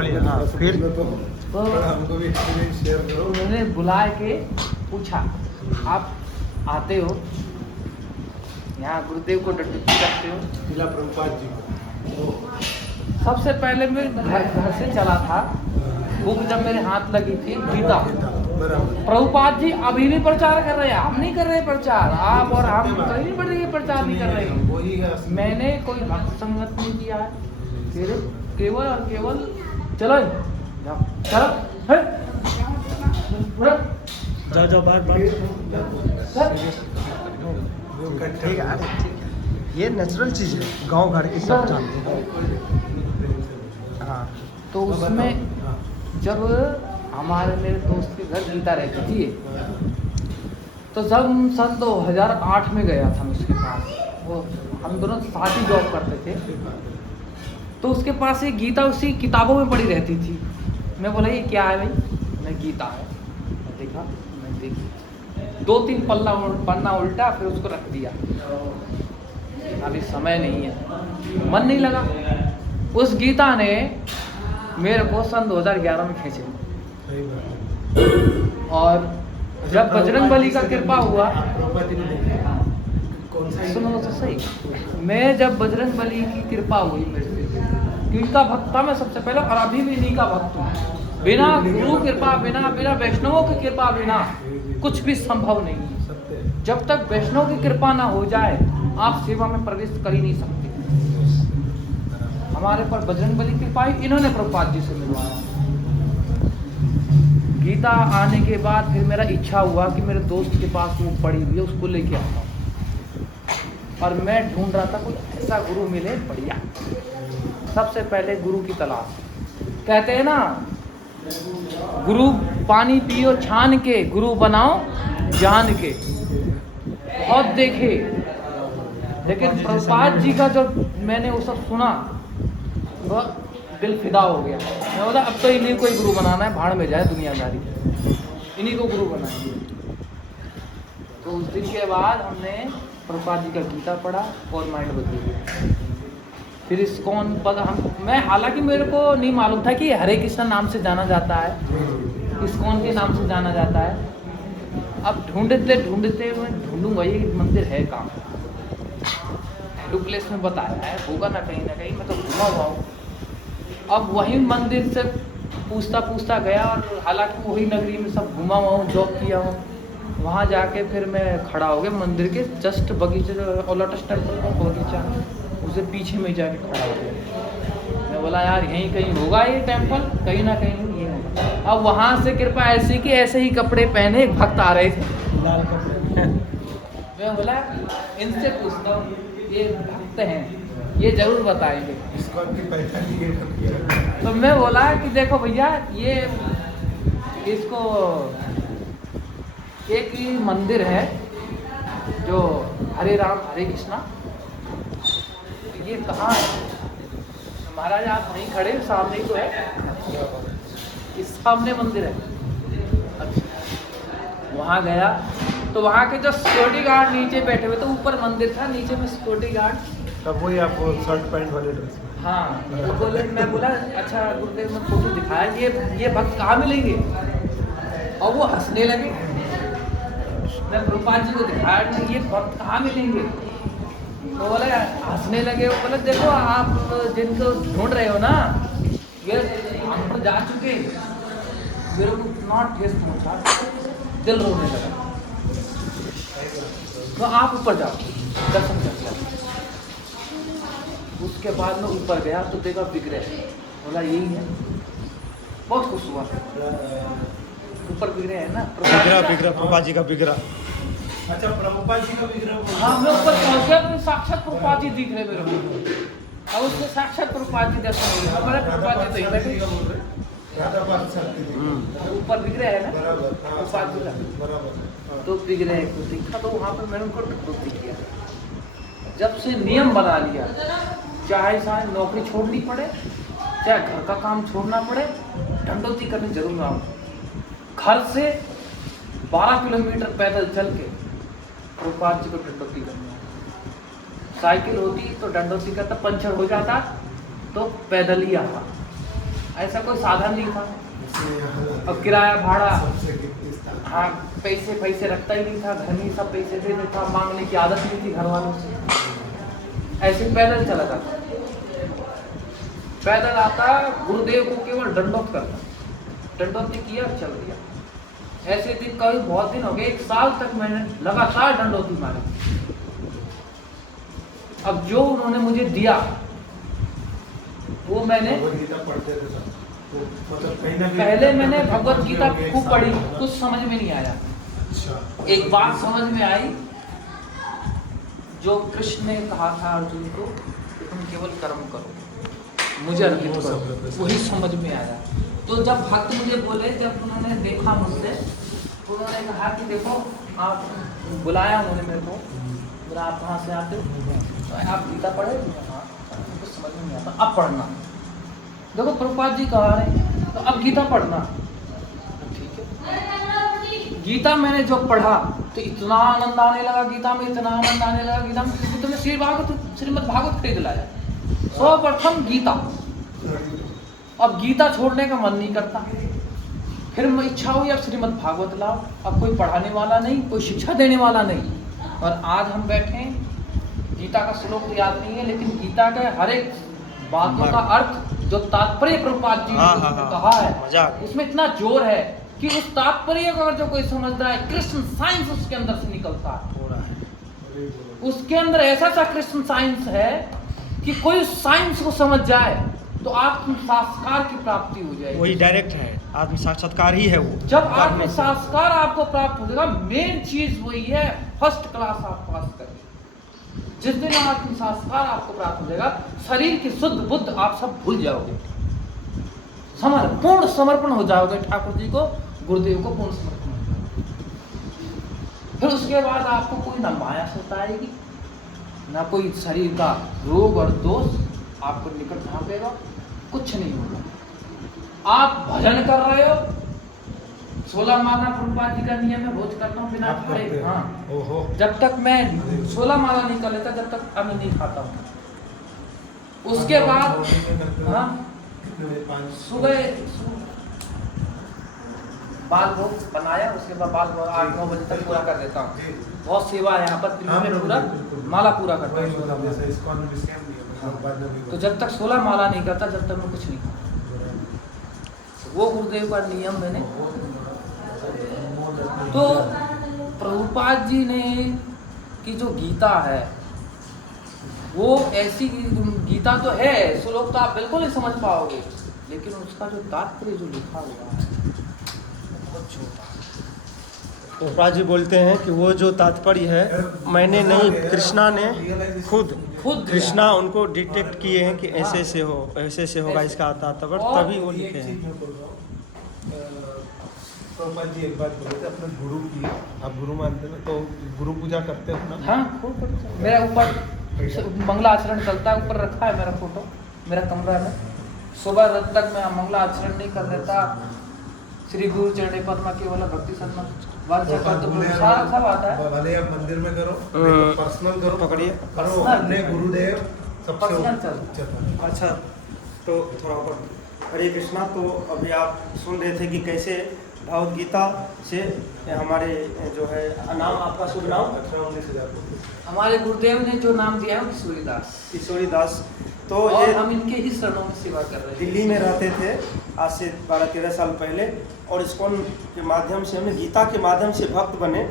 हाँ, फिर तो हमको भी एक्सपीरियंस शेयर करो। उन्होंने बुला के पूछा, आप आते हो यहाँ गुरुदेव को डंडोती करते हो? जिला प्रभुपाद जी को सबसे पहले मैं घर से चला था, बुक जब मेरे हाथ लगी थी गीता। बराबर। प्रभुपाद जी अभी भी प्रचार कर रहे हैं, हम नहीं कर रहे प्रचार, आप और हम कहीं बड़े प्रचार नहीं कर रहे। वही है असली। मैंने कोई भक्त संगत नहीं किया है, केवल और केवल चलो चलो जाओ जाओ बाहर बाहर। ठीक है, अरे ठीक है, ये नेचुरल चीज़ है, गांव घर की सब जानते हैं। हाँ, तो उसमें जब हमारे मेरे दोस्त के घर गीता रहती थी, तो जब सन 2008 में गया था मैं उसके पास, वो हम दोनों साथ ही जॉब करते थे, तो उसके पास ये गीता उसी किताबों में पड़ी रहती थी। मैं बोला ये क्या है भाई? मैं गीता है। मैं देखा, मैं देखी 2-3 पन्ना उल्टा, फिर उसको रख दिया। अभी समय नहीं है, मन नहीं लगा। उस गीता ने मेरे को सन 2011 में खींचे, सही बात है। और जब बजरंग बली का कृपा हुआ, प्रभुपाद जी ने देखा कौन सा सुनो तो सही, मैं जब बजरंग बली की कृपा हुई मेरे पे, इनका भक्त था मैं सबसे पहले, और अभी भी इन्हीं का भक्त हूँ। बिना गुरु कृपा, बिना वैष्णवों की कृपा बिना कुछ भी संभव नहीं है। सत्य है। जब तक वैष्णव की कृपा ना हो जाए, आप सेवा में प्रवेश कर ही नहीं सकते। हमारे पर बजरंग बली की कृपा ही इन्होंने प्रभुपाद जी से मिलवाया। गीता आने के बाद फिर मेरा इच्छा हुआ कि मेरे दोस्त के पास वो पड़ी हुई है, उसको लेके आता हूँ। और मैं ढूंढ रहा था कोई ऐसा गुरु मिले बढ़िया। सबसे पहले गुरु की तलाश। कहते हैं ना, गुरु पानी पियो छान के, गुरु बनाओ जान के। बहुत देखे, लेकिन प्रभुपाद जी का जब मैंने वो सब सुना, तो दिल फिदा हो गया। मैं बोला अब तो इन्हीं को ही गुरु बनाना है, भाड़ में जाए दुनियादारी, इन्हीं को गुरु बनाएंगे। तो उस दिन के बाद हमने प्रभुपाद जी का गीता पढ़ा और माइंड बदल गया। फिर इस्कॉन मैं हालांकि मेरे को नहीं मालूम था कि हरे कृष्ण नाम से जाना जाता है, इस्कॉन के नाम से जाना जाता है। अब ढूंढते ढूंढते मैं ढूंढूंगा ये मंदिर है कहाँ। प्लेस में बताया है, होगा ना कहीं मैं तो घुमा हुआ हूँ। अब वही मंदिर से पूछता गया, और हालांकि वही नगरी में सब घुमा हुआ हूँ, जॉब किया हूँ। वहाँ जाके फिर मैं खड़ा हो गया मंदिर के जस्ट बगीचे, लोटस टेम्पल का बगीचा, उसे पीछे में जाके खड़ा हो गया। मैं बोला यार यहीं कहीं होगा ये टेम्पल, कहीं ना कहीं ये होगा। अब वहाँ से कृपा ऐसी कि ऐसे ही कपड़े पहने एक भक्त आ रहे थे, लाल कपड़े। मैं बोला इनसे पूछता हूँ, ये भक्त हैं, ये जरूर बताएंगे। इसको आपकी पहचान ये है। तो मैं बोला कि देखो भैया, ये इसको एक ही मंदिर है जो हरे राम हरे कृष्णा, ये कहाँ है? महाराज आप वहीं खड़े, सामने ही तो है, इस सामने मंदिर है। अच्छा, वहाँ गया तो वहाँ के जो सिक्योरिटी गार्ड नीचे बैठे हुए थे, ऊपर मंदिर था, नीचे में सिक्योरिटी गार्ड। तब वही आपको शर्ट पैंट वाले ड्रेस। हाँ, तो बोले, मैं बोला अच्छा गुरुदेव ने फोटो दिखाया, ये भक्त कहाँ मिलेंगे? और वो हंसने लगे। मैं प्रभुपाद जी को दिखाया, ये भक्त कहाँ मिलेंगे? तो बोले हंसने लगे। वो बोले देखो आप जिनको ढूंढ रहे हो ना, ये हम तो जा चुके। मेरे को इतना ठेस पहुंचा, दिल रोने लगा। तो आप ऊपर जाओ, दर्शन कर लो। उसके बाद में ऊपर गया तो देखा विग्रह, बोला यही है। बहुत खुश हुआ। ऊपर विग्रह है ना, विग्रह प्रभुपाद जी का विग्रह। अच्छा, प्रभुपाद जी का विग्रह। हाँ, मैं ऊपर पहुंच गया तो साक्षात प्रभुपाद जी दिख रहे मेरे को। अब उसमें साक्षात प्रभुपाद जी दर्शन हो गया। मैंने प्रभुपाद जी तो बैठे, ऊपर विग्रह है ना प्रभुपाद जी का, बराबर। तो विग्रह को देखा, तो वहाँ पर मैंने उनको डंडोती किया। जब से नियम बना लिया, चाहे नौकरी छोड़नी पड़े, चाहे घर का काम छोड़ना पड़े, डंडोती करने जरूर ना हो। घर से 12 किलोमीटर पैदल चल के प्रभुपाद जी को डंडोती करनी। साइकिल होती तो डंडोती करता, पंचर हो जाता तो पैदल ही आता। ऐसा कोई साधन नहीं था। इसलिए यहाँ अब किराया भाड़ा, सबसे किस तरह हाँ पैसे रखता ही नहीं था, घर में सब पैसे दे देता, मांगने की आदत नहीं थी घर वालों से। ऐसे पैदल चला जाता, पैदल आता, गुरुदेव को केवल दंडोत करता, दंडोत ने किया, चल दिया। ऐसे दिन कभी बहुत दिन हो गए, 1 साल तक मैंने लगातार दंडोती मारी। अब जो उन्होंने मुझे दिया वो मैंने, भगवद गीता पढ़ते थे सब, तो मतलब कहीं ना कहीं पहले मैंने अपने भगवत गीता आप में खूब एक पढ़ी, साथ कुछ समझ में नहीं आया। अच्छा एक बात समझ में आई, जो कृष्ण ने कहा था अर्जुन को कि तुम केवल कर्म करो, मुझे अर्पित वो सब करो, वही समझ में आया। तो जब भक्त मुझे बोले, जब उन्होंने देखा मुझसे, उन्होंने कहा कि देखो, आप बुलाया उन्होंने मेरे को, बोला आप कहाँ से आते हो, तो आप गीता पढ़े? हाँ, कुछ समझ में नहीं आता, अब पढ़ना। देखो प्रभुपाद जी कहा रहे, तो अब गीता पढ़ना। ठीक है, गीता मैंने जो पढ़ा तो इतना आनंद आने लगा गीता में, इतना आनंद आने लगा गीता में, क्योंकि तुम्हें श्रीमद् भागवत खरीद लाया, सर्वप्रथम गीता। अब गीता छोड़ने का मन नहीं करता, फिर इच्छा हुई अब श्रीमद् भागवत लाओ। अब कोई पढ़ाने वाला नहीं, कोई शिक्षा देने वाला नहीं, और आज हम बैठे, गीता का श्लोक तो याद नहीं है, लेकिन गीता के हर एक बातों का अर्थ, जो तात्पर्य प्रभुपाद जी ने कहा है, उसमें इतना जोर है कि उस तात्पर्य को अगर जो कोई समझ रहा है, कृष्ण साइंस उसके अंदर से निकलता है। उसके अंदर ऐसा सा कृष्ण साइंस है कि कोई साइंस को समझ जाए तो आत्म साक्षात्कार की प्राप्ति हो जाएगी। वही डायरेक्ट है, आत्म साक्षात्कार ही है वो। जब आत्म साक्षात्कार आपको प्राप्त हो जाएगा, मेन चीज वही है, फर्स्ट क्लास आप पास करेंगे। जिस दिन आत्म साक्षात्कार आपको प्राप्त हो जाएगा, शरीर की शुद्ध बुद्ध आप सब भूल जाओगे, पूर्ण समर्पण हो जाओगे ठाकुर जी को, गुरुदेव को पूर्ण समर्पण हो जाओगे। फिर उसके बाद आपको कोई ना माया सताएगी, ना कोई शरीर का रोग और दोष आपको निकट ढांपेगा, कुछ नहीं होगा। आप भजन कर रहे हो, 16 माला प्रभुपाद जी का नियम है, रोज करता हूँ बिना खाए। हाँ, ओहो जब तक मैं 16 माला नहीं कर लेता, जब तक अन्न नहीं खाता हूँ। उसके बाद हाँ, सुबह बाल भोग बनाया, उसके बाद बाल भोग 8-9 बजे तक पूरा कर देता हूँ। बहुत सेवा है यहाँ पर, दिन में पूरा माला पूरा करता हूँ। तो जब तक 16 माला नहीं करता, जब तक मैं कुछ नहीं खाता। वो गुरुदेव का नियम मैंने, तो प्रभुपाद जी ने की जो गीता है, वो ऐसी गीता तो है, श्लोक तो आप बिल्कुल नहीं समझ पाओगे, लेकिन उसका जो तात्पर्य जो लिखा हुआ है बहुत छोटा। प्रभुपाद जी बोलते हैं कि वो जो तात्पर्य है, मैंने नहीं, कृष्णा ने खुद कृष्णा उनको डिटेक्ट किए हैं कि ऐसे से हो, ऐसे से होगा इसका तात्पर्य, तभी वो लिखे हैं। प्रभुपाद जी एक बात बोले थे, अपने गुरु की, आप गुरु मानते हैं तो गुरु पूजा करते हैं ना? हाँ, खूब। मेरा ऊपर मंगला आचरण चलता है, ऊपर रखा है मेरा फोटो, मेरा कमरा में। सुबह रात तक मैं मंगला आचरण नहीं कर लेता। श्री गुरु चरणे पद्मा केवल भक्ति सन्मा सारा सब आता है। भले आप मंदिर में करो, पर्सनल करो, पकड़िए, करो अपने गुरुदेव सबसे पर्सनल ऊपर। अच्छा, तो थोड़ा ऊपर। हरे कृष्णा, तो अभी आप सुन रहे थे कि कैसे भगवद गीता से हमारे जो है, नाम आपका शुभ नाम? हमारे गुरुदेव ने जो नाम दिया है वो किशोरीदास। किशोरीदास। तो और ये हम इनके ही शरणों में सेवा कर रहे हैं। दिल्ली में रहते थे आज से 12-13 साल पहले, और इस्कॉन के माध्यम से हमें गीता के माध्यम से भक्त बने,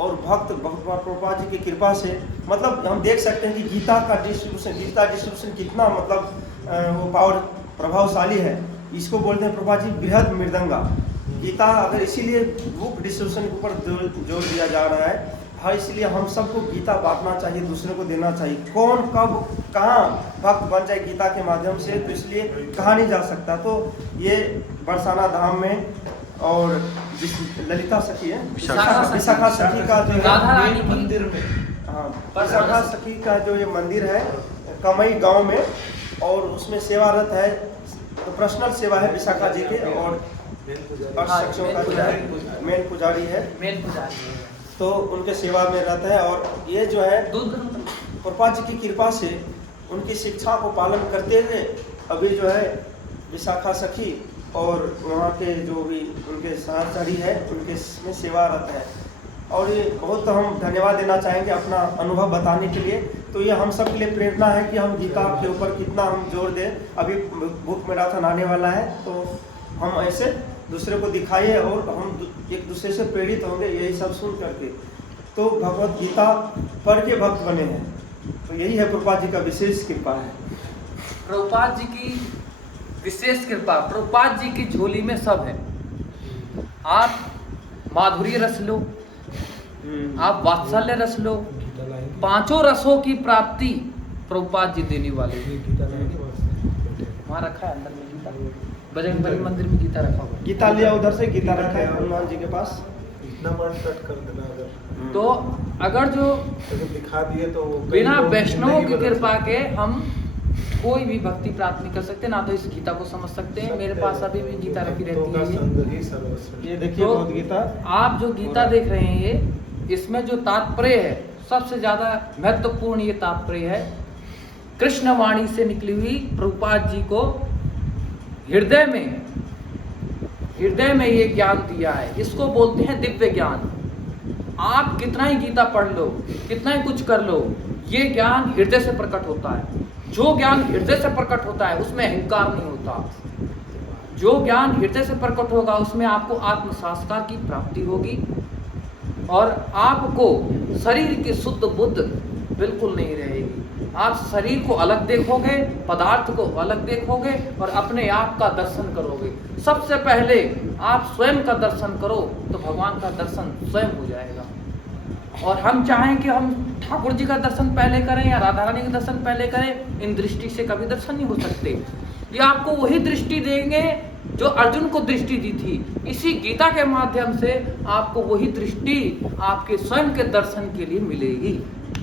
और भक्त प्रभुपाद जी की कृपा से, मतलब हम देख सकते हैं कि गीता डिस्ट्रीब्यूशन कितना मतलब वो पावर प्रभावशाली है। इसको बोलते हैं प्रभुपाद जी बृहद मृदंगा। गीता अगर इसीलिए बुक डिस्ट्रीब्यूशन के ऊपर जोर दिया जा रहा है, हाँ, इसलिए हम सबको गीता बांटना चाहिए, दूसरे को देना चाहिए। कौन कब कहाँ भक्त बन जाए गीता के माध्यम से, तो इसलिए कहा नहीं जा सकता। तो ये बरसाना धाम में, और ललिता सखी है, विशाखा सखी का जो है मंदिर में, हाँ, विशाखा सखी का जो ये मंदिर है कमई गांव में, और उसमें सेवारत है, तो पर्सनल सेवा है विशाखा जी के, और शख्सों का जो है मेन पुजारी है, तो उनके सेवा में रहता है। और ये जो है प्रभुपाद जी की कृपा से उनकी शिक्षा को पालन करते हुए अभी जो है विशाखा सखी और वहाँ के जो भी उनके सहचरी है उनके में सेवारत है। और ये बहुत हम धन्यवाद देना चाहेंगे अपना अनुभव बताने के लिए। तो ये हम सब के लिए प्रेरणा है कि हम गीता के ऊपर कितना हम जोर दें। अभी बुक मैराथन आने वाला है तो हम ऐसे दूसरे को दिखाइए और हम एक दूसरे से प्रेरित होंगे यही सब सुन करके। तो भगवत गीता पढ़ के भक्त बने हैं, तो यही है प्रभुपाद जी का विशेष कृपा है। प्रभुपाद जी की विशेष कृपा, प्रभुपाद जी की झोली में सब है। आप माधुर्य रस लो, आप वात्सल्य रस लो, गीता लाएंगे, पांचों रसों की प्राप्ति प्रभुपाद जी देने वाले हैं। ये गीता लाएंगे वहाँ वहाँ रखा है अंदर में गीता, बजरंगबली मंदिर में गीता रखा हुआ है। गीता लिया उधर से, गीता रखा है हनुमान जी के पास। इतना वर्ड कट कर देना अगर तो अगर जो दिखा दिए तो बिना वैष्णवों की कृपा के हम कोई भी भक्ति प्राप्त नहीं कर सकते, ना तो इस गीता को समझ सकते हैं। मेरे पास अभी भी गीता रखी रहती है। ये देखिए तो भगवत गीता। आप जो गीता देख रहे हैं ये, इसमें जो तात्पर्य है सबसे ज्यादा महत्वपूर्ण ये तात्पर्य है, कृष्ण वाणी से निकली हुई प्रभुपाद जी को हृदय में ये ज्ञान दिया है। इसको बोलते हैं दिव्य ज्ञान। आप कितना ही गीता पढ़ लो, कितना ही कुछ कर लो, ये ज्ञान हृदय से प्रकट होता है। जो ज्ञान हृदय से प्रकट होता है उसमें अहंकार नहीं होता। जो ज्ञान हृदय से प्रकट होगा उसमें आपको आत्म साक्षात्कार की प्राप्ति होगी और आपको शरीर की शुद्ध बुद्ध बिल्कुल नहीं रहेगी। आप शरीर को अलग देखोगे, पदार्थ को अलग देखोगे और अपने आप का दर्शन करोगे। सबसे पहले आप स्वयं का दर्शन करो तो भगवान का दर्शन स्वयं हो जाएगा। और हम चाहें कि हम ठाकुर जी का दर्शन पहले करें या राधा रानी का दर्शन पहले करें, इन दृष्टि से कभी दर्शन नहीं हो सकते। ये आपको वही दृष्टि देंगे जो अर्जुन को दृष्टि दी थी। इसी गीता के माध्यम से आपको वही दृष्टि आपके स्वयं के दर्शन के लिए मिलेगी।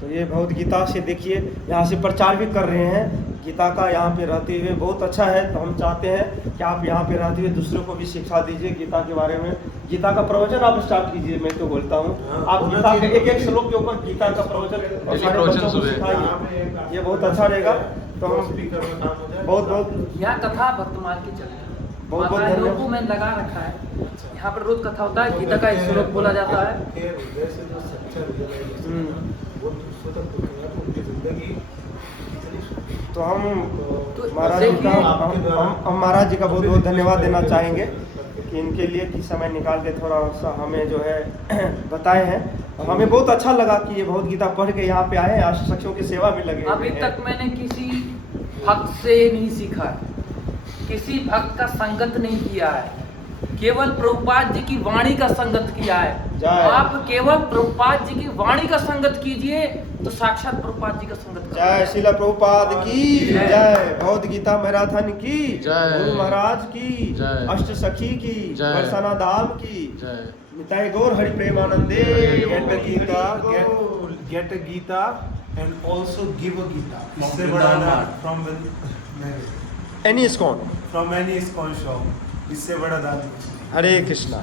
तो ये भगवत गीता से देखिए, यहाँ से प्रचार भी कर रहे हैं गीता का, यहाँ पे रहते हुए बहुत अच्छा है। तो हम चाहते हैं कि आप यहाँ पे रहते हुए दूसरों को भी सिखा दीजिए गीता के बारे में। गीता का प्रवचन आप स्टार्ट कीजिए, मैं तो बोलता हूँ आप गीता के एक श्लोक के ऊपर गीता का प्रवचन और सारे बच्चों को सिखाइए, ये बहुत अच्छा रहेगा। तो हम बहुत बहुत यहाँ कथा वर्तमान की चल रही है, बहुत बहुत माताएं लोगों धन्यवाद। को मैंने लगा रखा है। यहाँ पर रोज कथा होता है, गीता का एक श्लोक बोला जाता है। तो हम तो महाराज जी का देखिए, हम महाराज जी का बहुत बहुत धन्यवाद देना चाहेंगे कि इनके लिए कि समय निकाल के थोड़ा सा हमें जो है बताए हैं। और हमें बहुत अच्छा लगा कि ये भगवत गीता पढ़ के यहाँ पे आए, आशीषों की सेवा में लगे। अभी तक मैंने किसी भक्त से नहीं सीखा है, किसी भक्त का संगत नहीं किया है, केवल प्रभुपाद जी की वाणी का संगत किया है। आप केवल प्रभुपाद जी की वाणी का संगत कीजिए तो साक्षात प्रभुपाद जी का संगत करोगे। जय श्रील प्रभुपाद की जय, भगवत गीता मैराथन की जय, गुरु महाराज की जय, अष्ट सखी की जय, बरसाना धाम की जय। निताय गौर हरि प्रेमानंदे। Get a Gita and also give a Gita. इससे From बड़ा Vrindavan. दान from any ISKCON. from any ISKCON shop. इससे बड़ा दान कुछ नहीं। हरे कृष्णा।